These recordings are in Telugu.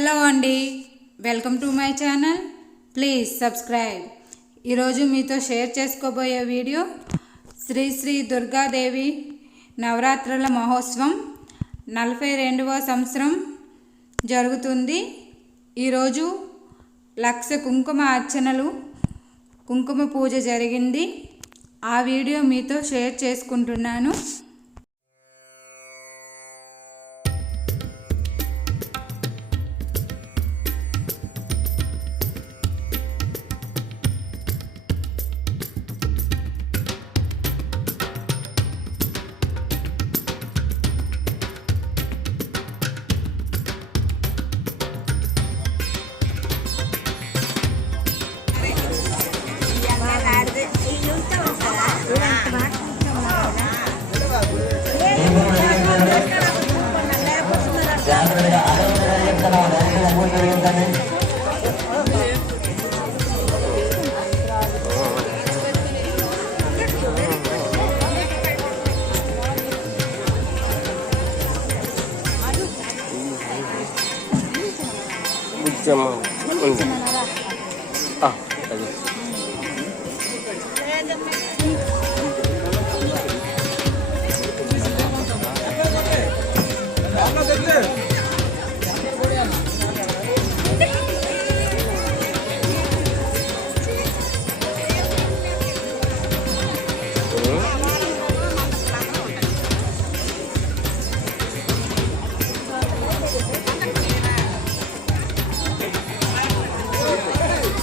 హలో అండి, welcome to my channel. Please subscribe. ఈరోజు మీతో షేర్ చేసుకోబోయే వీడియో శ్రీ శ్రీ దుర్గాదేవి నవరాత్రుల మహోత్సవం 42వ సంవత్సరం జరుగుతుంది. ఈరోజు 1,00,000 కుంకుమ అర్చనలు, కుంకుమ పూజ జరిగింది. ఆ వీడియో మీతో షేర్ చేసుకుంటున్నాను.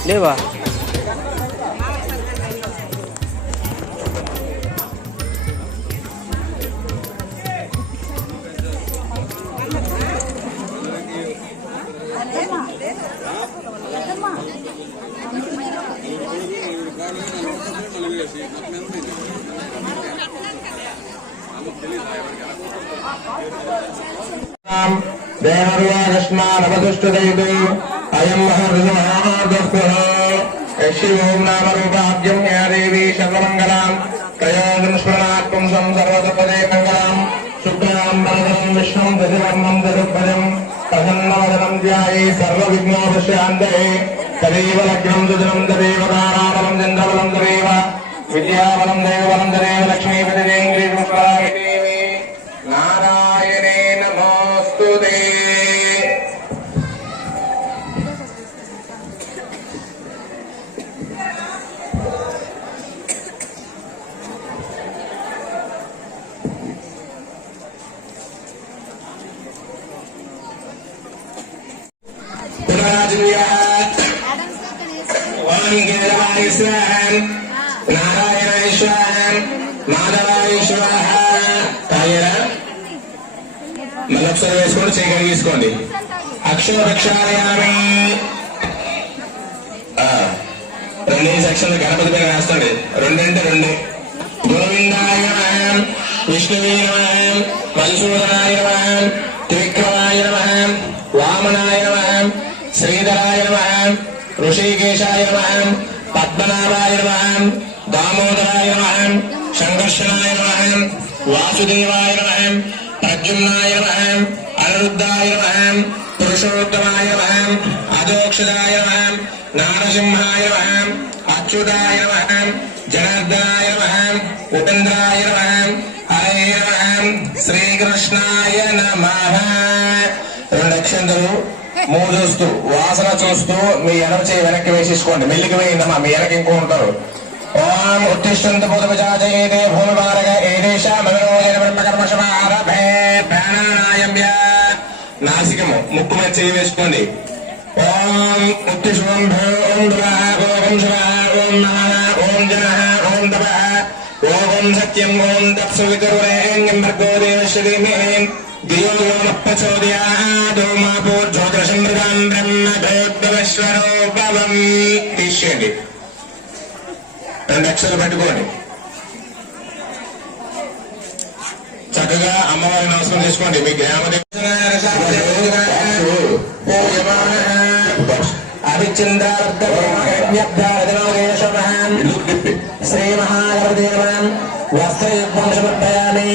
లేవా దేవరుష్మానవదుష్టదైదు అయం మహర్షిం నామరూపాభ్యం యా దేవీ సర్వమంగళాం త్రయోదనుస్మరణాత్మం సర్వతపదే మంగళాం శుక్లాం వరదం విష్ణుం దశవర్ణం దశభజం ప్రసన్నవదనం ధ్యాయే సర్వవిఘ్నోపశాంతే తదేవ లగ్నం దుదనం తదేవ తారాబలం చంద్రబలం తదేవ విద్యాబలం దైవబలం తదేవ లక్ష్మీపతిదేంద్రీపుష్పరాయ దేవి నారాయణే నమోస్తుతే. నారాయణేశ్వరం మాధవాయేశ్వర మళ్ళొకసారి వేసుకోండి, చేయగలి తీసుకోండి. అక్షరక్షాయామి రెండు సెక్షన్ గణపతి పైన రాస్తాండి. 2 అంటే 2. గోవిందాయ నమః, విష్ణువే నమః, మధుసూదనాయ నమః, త్రివిక్రమాయ నమః, వామనాయ నమః, శ్రీధరాయ నమః, ఋషికేశాయ నమః, పద్మనాభాయ నమః, దామోదరాయ నమః, సంకర్షణాయ నమః, వాసుదేవాయ నమః, ప్రద్యుమ్నాయ నమః, అనిరుద్ధాయ నమః, పురుషోత్తమాయ నమః, అధోక్షజాయ నమః, నారసింహాయ నమః, అచ్యుతాయ నమః, జనార్దనాయ నమః, ఉపేంద్రాయ నమః, హరే నమః, శ్రీకృష్ణాయ నమః. 2 అక్షంతలు చూస్తూ వాసన చూస్తూ మీ ఎడమ చేయి వెనక్కి వేసేసుకోండి. మెల్లికి వేయిందమ్మా, మీ వెనక ఇంకో ఉంటారు. ఓం ఉత్తిష్టంత భూతవిజాజయేతే భూమి భారగ ఏదేశామనోజనబ్రహ్మకర్మశమారభే ప్రాణాయామ్య. నాసికము ముక్కు మీద చేయి వేసుకోండి. ఓం ఉత్తిష్టం ఓం ధ్రువః ఓం శివః ఓం నమః ఓం జనః ఓం తపః ఓం సత్యం ఓం తత్సవితుర్వరేణ్యం భర్గో దేవస్య ధీమహి ధియో యో నః ప్రచోదయాత్. జ్యోతిషమృతం బ్రహ్మోద్భవేశ్వరో భవం. తీసేయండి. 2 అక్షరాలు పెట్టుకోండి. చక్కగా అమ్మవారి నమస్కారం చేసుకోండి. మీ గ్రామ శ్రీ మహాగణపతి వస్త్రయుగ్మం సమర్పయామి.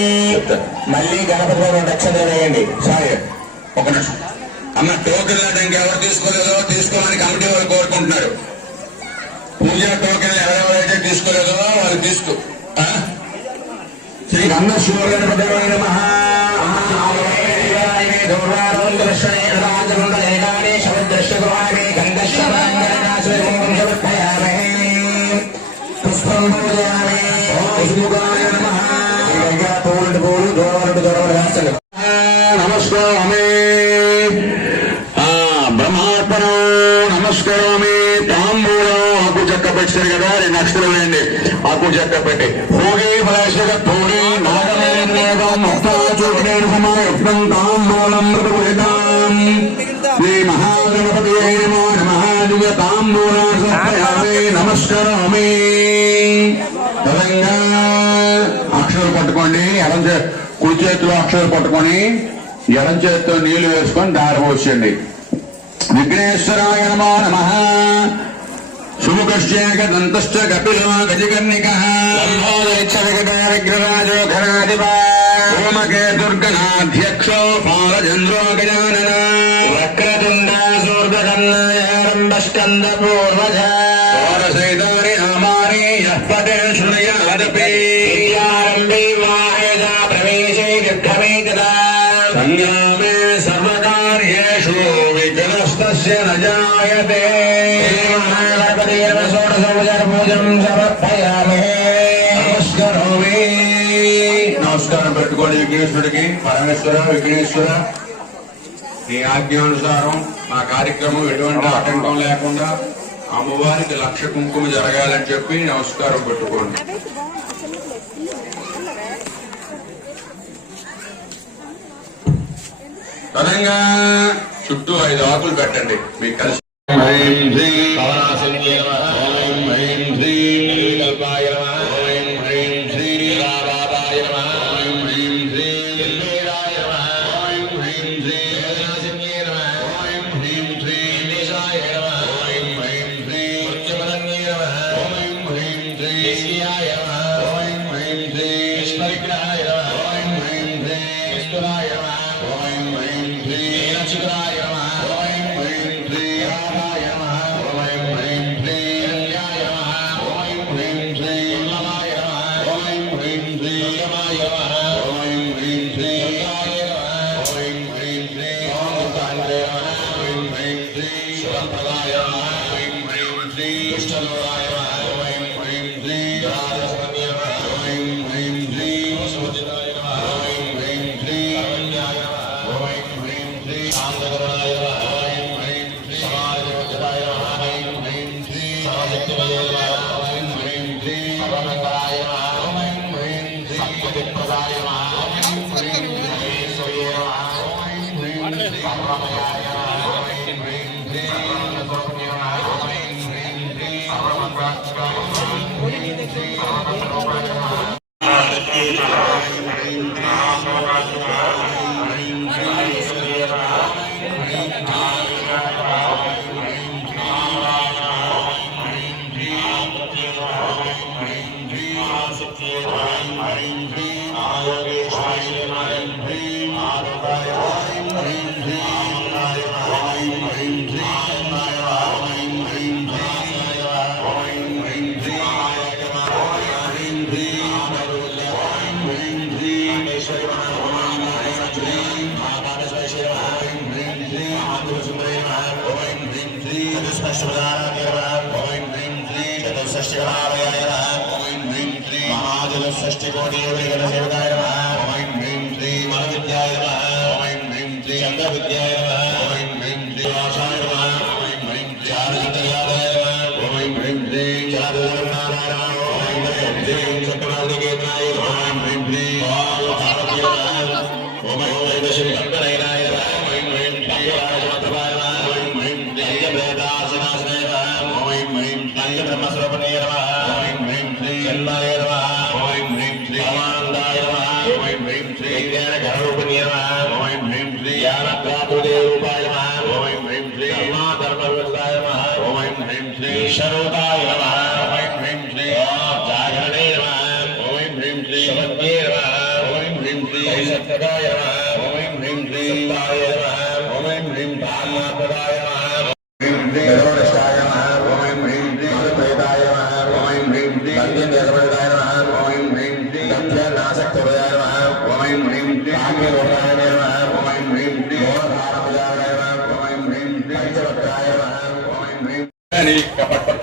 మళ్ళీ గణపతి 2 అక్షరాలు వేయండి. సారీ, ఒక నిమిషం. అన్న టోకెన్ ఇంకెవరు తీసుకోలేదో తీసుకోవాలని కమిటీ వారు కోరుకుంటున్నారు. పూజా టోకెన్ ఎవరెవరైతే తీసుకోలేదో వాళ్ళు తీసుకో. శ్రీ అన్న శివగణపతమైన నమస్కారమే బ్రహ్మార్పణం నమస్కారమే. తాంబూలం ఆకు చెక్క పెట్టారు కదా, 2 అక్షరాలు వేయండి. ఆకు చెక్క పెట్టి భోగి ఫలాశక భోగి తాంబూలం శ్రీ మహాగణపతి మహాదివ్య తాంబూలం నమస్కారమే. అక్షరాలు పట్టుకోండి, కుడి చేతిలో అక్షరాలు పట్టుకొని ఎడం చేతితో నీళ్లు వేసుకొని దారి పోసండి. విఘ్నేశ్వరాయ నమో నమః. సుముఖశ్చ దంతశ్చ కపిలో గజకర్ణికః విగ్రహాజో ఘనాధిప ఓమకే దుర్గనాధ్యక్షో బాలచంద్రో గజానన వక్రతుండ సూర్యకర్ణారంభ స్కంద పూర్వజ సైతాని నామాని యః పఠే శృణుయాదపి విద్యారంభే వాహేద ప్రవేశే నిర్గమేతదా సంగ్రామే సర్వకార్యేషు విఘ్నస్తస్య న జాయతే. నమస్కారం పెట్టుకోండి విఘ్నేశ్వరుడికి. పరమేశ్వర విఘ్నేశ్వర, నీ ఆజ్ఞానుసారం మా కార్యక్రమం ఎటువంటి ఆటంకం లేకుండా అమ్మవారికి 1,00,000 కుంకుమ జరగాలని చెప్పి నమస్కారం పెట్టుకోండి. తనంగా చుట్టూ 5 ఆకులు పెట్టండి మీకు కలిసి. Om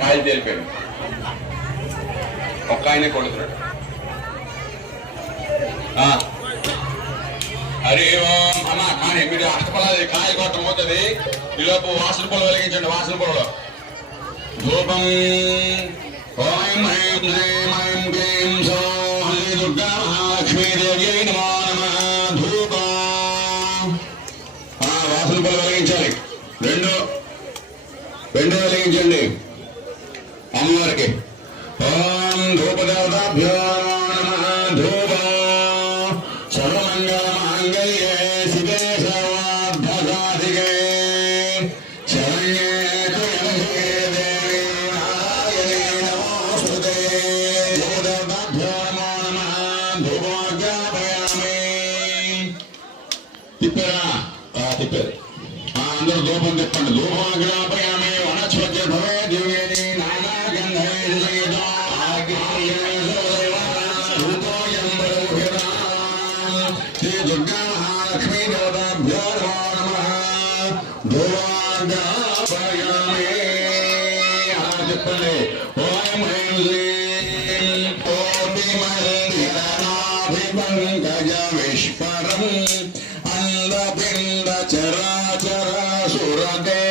కాయలు తేలిపోయాడు ఒక్క ఆయనే కొడుతున్నాడు హరి ఓం అమ్మ కానీ మీరు అష్టపలాది కాయ కొట్టం పోతుంది ఈలోపు వాసన పొలం వెలిగించండి వాసన పొలంలో ధూపం ఓం హ్రీం హ్రీం ఐం క్లీం సౌం శ్రీ దుర్గా మహాలక్ష్మీదేవి నమో నమః ధూపం వాసన పొలం వెలిగించాలి రెండు వెలిగించండి అమ్మవారికి ఓం ధూపదేవతాభ్యో నమః ధూప సర్వమంగళమాంగళ్యే శివే సర్వార్థసాధికే శరణ్యే త్ర్యంబకే దేవి నారాయణీ నమోస్తుతే ధూపదేవతాభ్యో నమో నమః ధూపమాజ్ఞాపయామి తిప్పారా తిప్పారు అందరూ ధూపం తిప్పండి ధూపమాజ్ఞాపయామి వనస్పత్య భవే దివ్యేని నానా గంధైర్సహితో శ్రీ దుర్గా మహాలక్ష్మీ దేవతాభ్యో నమో నమః ధూపమాజ్ఞాపయామి చెప్పండి ఓం హ్రీం శ్రీం కోటి మందిరనాభిపంకజ విష్పరం అండపిండ చరాచర సురగే